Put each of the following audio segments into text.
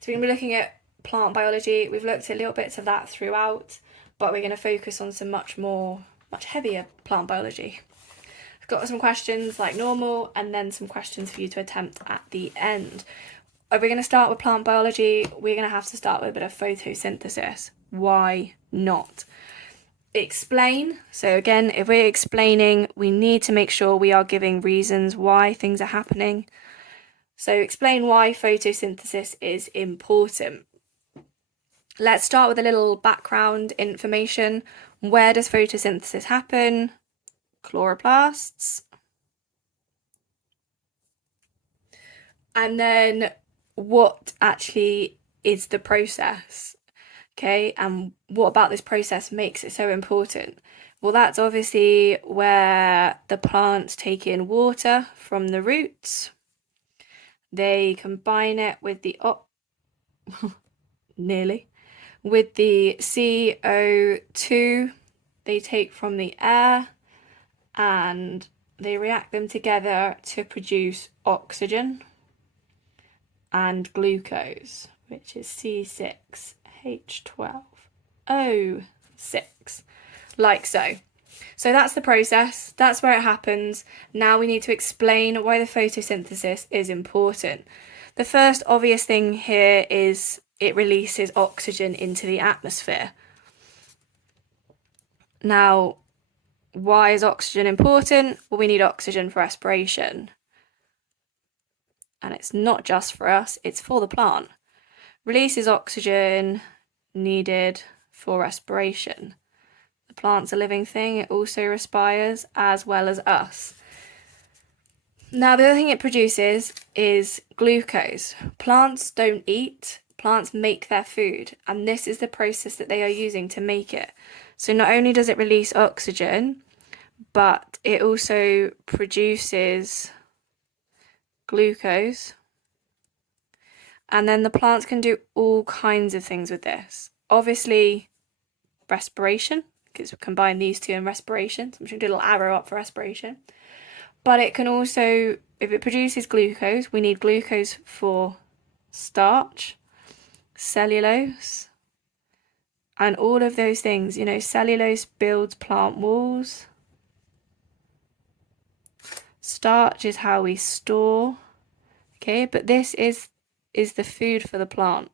So we're going to be looking at plant biology. We've looked at little bits of that throughout, but we're going to focus on some much heavier plant biology. I've got some questions like normal, and then some questions for you to attempt at the end. Are we going to start with plant biology? We're going to have to start with a bit of photosynthesis. Why not? Explain. So again, if we're explaining, we need to make sure we are giving reasons why things are happening. So explain why photosynthesis is important. Let's start with a little background information. Where does photosynthesis happen? Chloroplasts. And then what actually is the process? Okay, and what about this process makes it so important? Well, that's obviously where the plants take in water from the roots. They combine it with the with the CO2 they take from the air, and they react them together to produce oxygen and glucose, which is C6H12O6, like so. So that's the process, that's where it happens. Now we need to explain why the photosynthesis is important. The first obvious thing here is it releases oxygen into the atmosphere. Now, why is oxygen important? Well, we need oxygen for respiration. And it's not just for us, it's for the plant. Releases oxygen needed for respiration. The plant's a living thing, it also respires as well as us. Now, the other thing it produces is glucose. Plants don't eat, plants make their food, and this is the process that they are using to make it. So not only does it release oxygen, but it also produces glucose. And then the plants can do all kinds of things with this. Obviously, respiration, because we combine these two in respiration. So I'm just going to do a little arrow up for respiration. But it can also, if it produces glucose, we need glucose for starch, cellulose, and all of those things. You know, cellulose builds plant walls. Starch is how we store. Okay, but this is the food for the plant,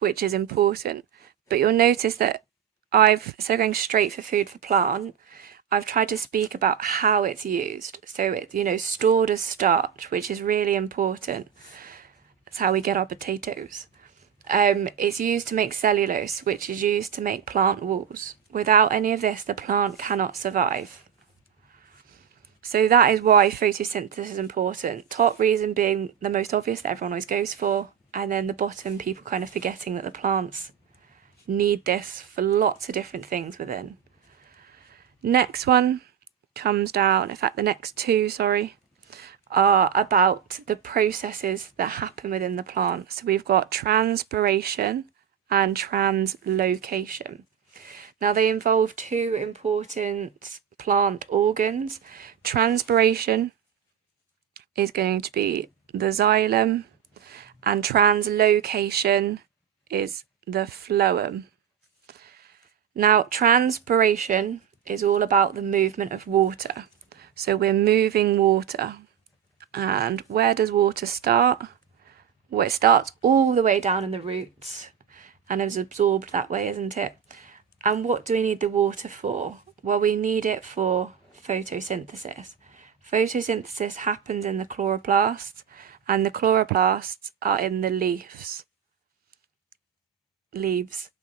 which is important. But you'll notice that so going straight for food for plant, I've tried to speak about how it's used. So it's, stored as starch, which is really important. That's how we get our potatoes. It's used to make cellulose, which is used to make plant walls. Without any of this, the plant cannot survive. So that is why photosynthesis is important. Top reason being the most obvious that everyone always goes for, and then the bottom, people kind of forgetting that the plants need this for lots of different things within. Next one comes down, in fact the next two, are about the processes that happen within the plant. So we've got transpiration and translocation. Now they involve two important plant organs. Transpiration is going to be the xylem, and translocation is the phloem. Now, transpiration is all about the movement of water. So we're moving water. And where does water start? Well, it starts all the way down in the roots and is absorbed that way, isn't it? And what do we need the water for? Well, we need it for photosynthesis. Photosynthesis happens in the chloroplasts, and the chloroplasts are in the leaves.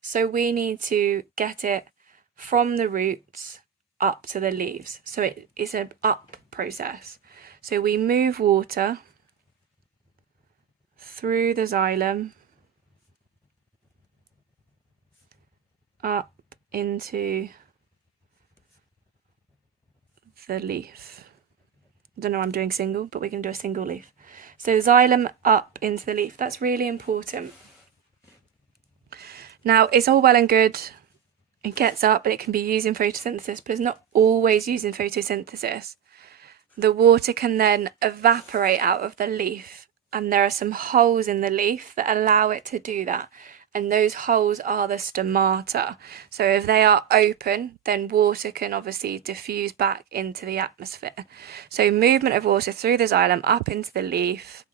So we need to get it from the roots up to the leaves. So it's an up process. So we move water through the xylem up into the leaf. I don't know why I'm doing single, but we can do a single leaf. So xylem up into the leaf. That's really important. Now, it's all well and good. It gets up and it can be used in photosynthesis, but it's not always used in photosynthesis. The water can then evaporate out of the leaf and there are some holes in the leaf that allow it to do that. And those holes are the stomata. So if they are open, then water can obviously diffuse back into the atmosphere. So movement of water through the xylem up into the leaf,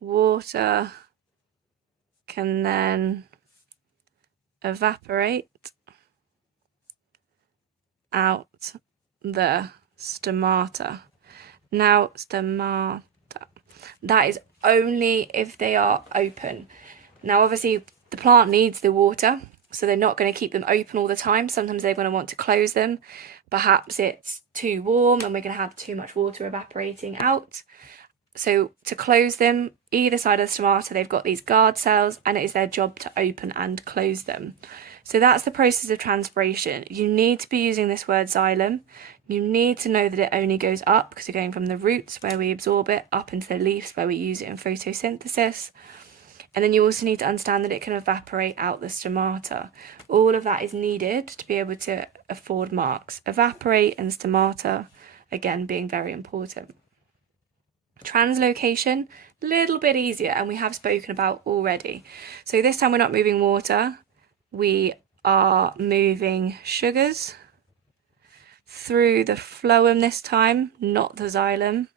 water can then evaporate out the stomata. Now, stomata, that is only if they are open. Now, obviously, the plant needs the water, so they're not going to keep them open all the time. Sometimes they're going to want to close them. Perhaps it's too warm and we're going to have too much water evaporating out. So to close them, either side of the stomata, they've got these guard cells, and it is their job to open and close them. So that's the process of transpiration. You need to be using this word xylem. You need to know that it only goes up because you're going from the roots where we absorb it up into the leaves where we use it in photosynthesis. And then you also need to understand that it can evaporate out the stomata. All of that is needed to be able to afford marks. Evaporate and stomata, again, being very important. Translocation, a little bit easier, and we have spoken about already. So this time we're not moving water, we are moving sugars through the phloem this time, not the xylem.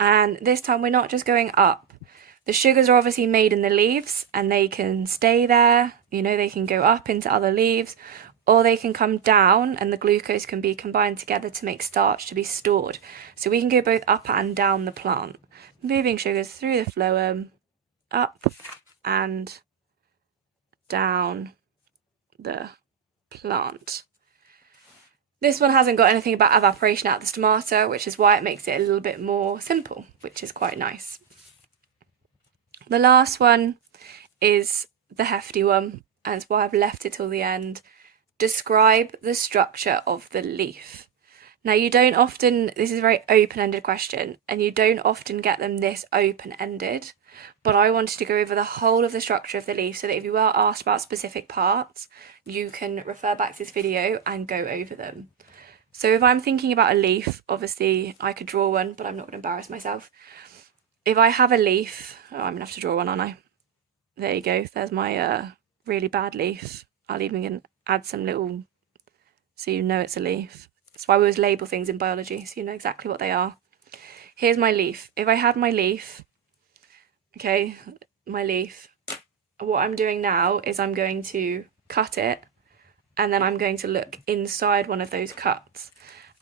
And this time we're not just going up. The sugars are obviously made in the leaves and they can stay there, they can go up into other leaves, or they can come down and the glucose can be combined together to make starch to be stored. So we can go both up and down the plant, moving sugars through the phloem, up and down the plant. This one hasn't got anything about evaporation out the stomata, which is why it makes it a little bit more simple, which is quite nice. The last one is the hefty one, and it's why I've left it till the end. Describe the structure of the leaf. Now you don't often, this is a very open-ended question, and you don't often get them this open-ended, but I wanted to go over the whole of the structure of the leaf so that if you are asked about specific parts, you can refer back to this video and go over them. So if I'm thinking about a leaf, obviously I could draw one, but I'm not going to embarrass myself. If I have a leaf, I'm going to have to draw one, aren't I? There you go, there's my really bad leaf. I'll even add some little, so you know it's a leaf. That's why we always label things in biology, so you know exactly what they are. Here's my leaf. If I had my leaf, okay, my leaf, what I'm doing now is I'm going to cut it, and then I'm going to look inside one of those cuts.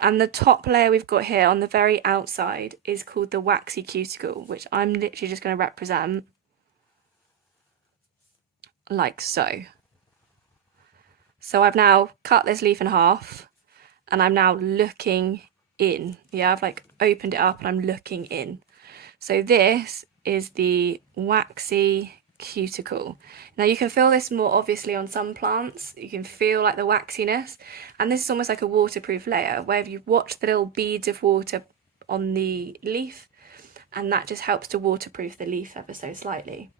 And the top layer we've got here on the very outside is called the waxy cuticle, which I'm literally just going to represent like so. So I've now cut this leaf in half, and I'm now looking in. Yeah, I've like opened it up and I'm looking in. So this is the waxy cuticle. Now you can feel this more obviously on some plants. You can feel like the waxiness, and this is almost like a waterproof layer where if you watch the little beads of water on the leaf, and that just helps to waterproof the leaf ever so slightly.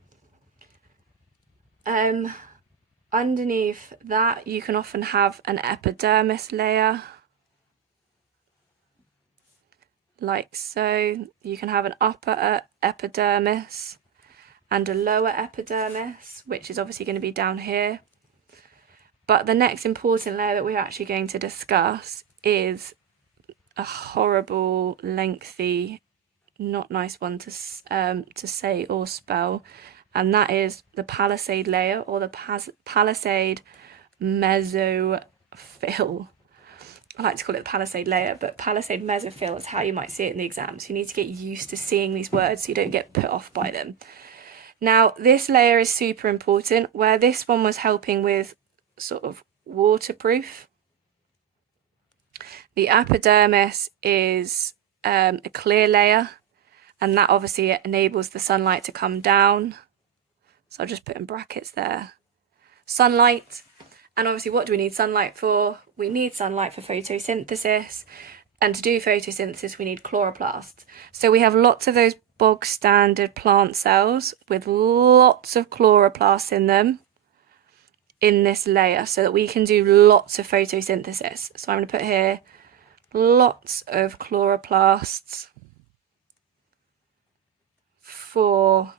Underneath that you can often have an epidermis layer like so. You can have an upper epidermis and a lower epidermis, which is obviously going to be down here. But the next important layer that we're actually going to discuss is a horrible, lengthy, not nice one to say or spell, and that is the palisade layer, or the palisade mesophyll. I like to call it the palisade layer, but palisade mesophyll is how you might see it in the exams. You need to get used to seeing these words so you don't get put off by them. Now, this layer is super important, where this one was helping with sort of waterproof. The epidermis is a clear layer, and that obviously enables the sunlight to come down. So I'll just put in brackets there. Sunlight. And obviously, what do we need sunlight for? We need sunlight for photosynthesis. And to do photosynthesis, we need chloroplasts. So we have lots of those bog standard plant cells with lots of chloroplasts in them in this layer so that we can do lots of photosynthesis. So I'm going to put here lots of chloroplasts for,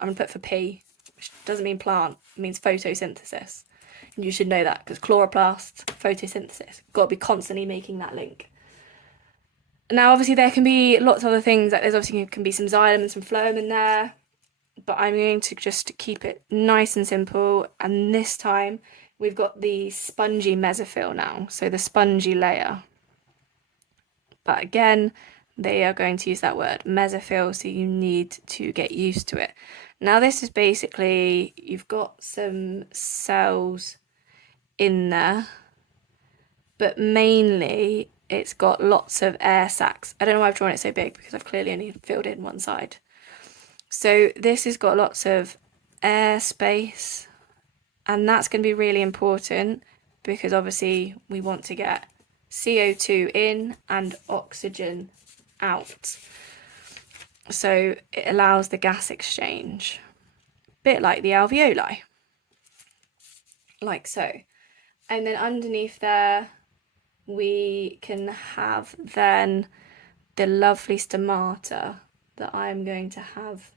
I'm going to put for P, which doesn't mean plant, it means photosynthesis. And you should know that because chloroplasts, photosynthesis, got to be constantly making that link. Now, obviously, there can be lots of other things. Like there's obviously can be some xylem and some phloem in there, but I'm going to just keep it nice and simple. And this time, we've got the spongy mesophyll now, so the spongy layer. But again, they are going to use that word mesophyll, so you need to get used to it. Now, this is basically, you've got some cells in there, but mainly it's got lots of air sacs. I don't know why I've drawn it so big because I've clearly only filled in one side. So this has got lots of air space, and that's going to be really important because obviously we want to get CO2 in and oxygen out. So it allows the gas exchange, a bit like the alveoli, like so. And then underneath there, we can have then the lovely stomata that I'm going to have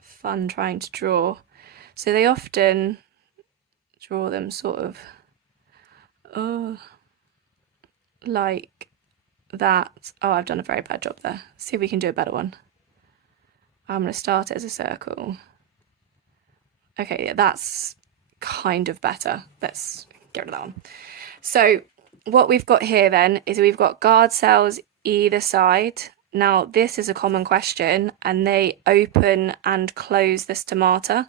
fun trying to draw. So they often draw them sort of like that. Oh, I've done a very bad job there. See if we can do a better one. I'm going to start it as a circle. Okay, yeah, that's kind of better. Let's get rid of that one. So what we've got here then is we've got guard cells either side. Now this is a common question, and they open and close the stomata,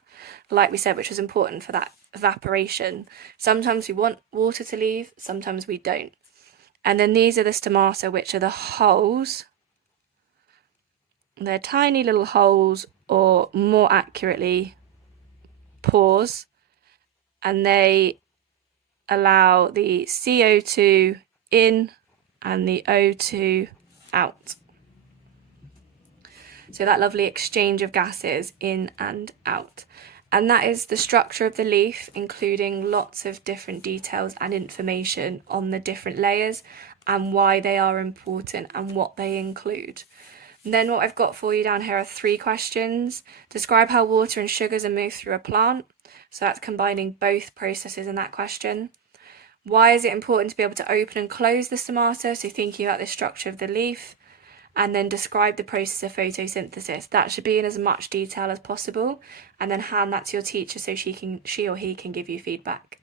like we said, which is important for that evaporation. Sometimes we want water to leave, sometimes we don't. And then these are the stomata, which are the holes. They're tiny little holes, or more accurately, pores, and they allow the CO2 in and the O2 out. So that lovely exchange of gases in and out. And that is the structure of the leaf, including lots of different details and information on the different layers and why they are important and what they include. And then what I've got for you down here are 3 questions. Describe how water and sugars are moved through a plant. So that's combining both processes in that question. Why is it important to be able to open and close the stomata? So thinking about the structure of the leaf. And then describe the process of photosynthesis. That should be in as much detail as possible, and then hand that to your teacher so she or he can give you feedback.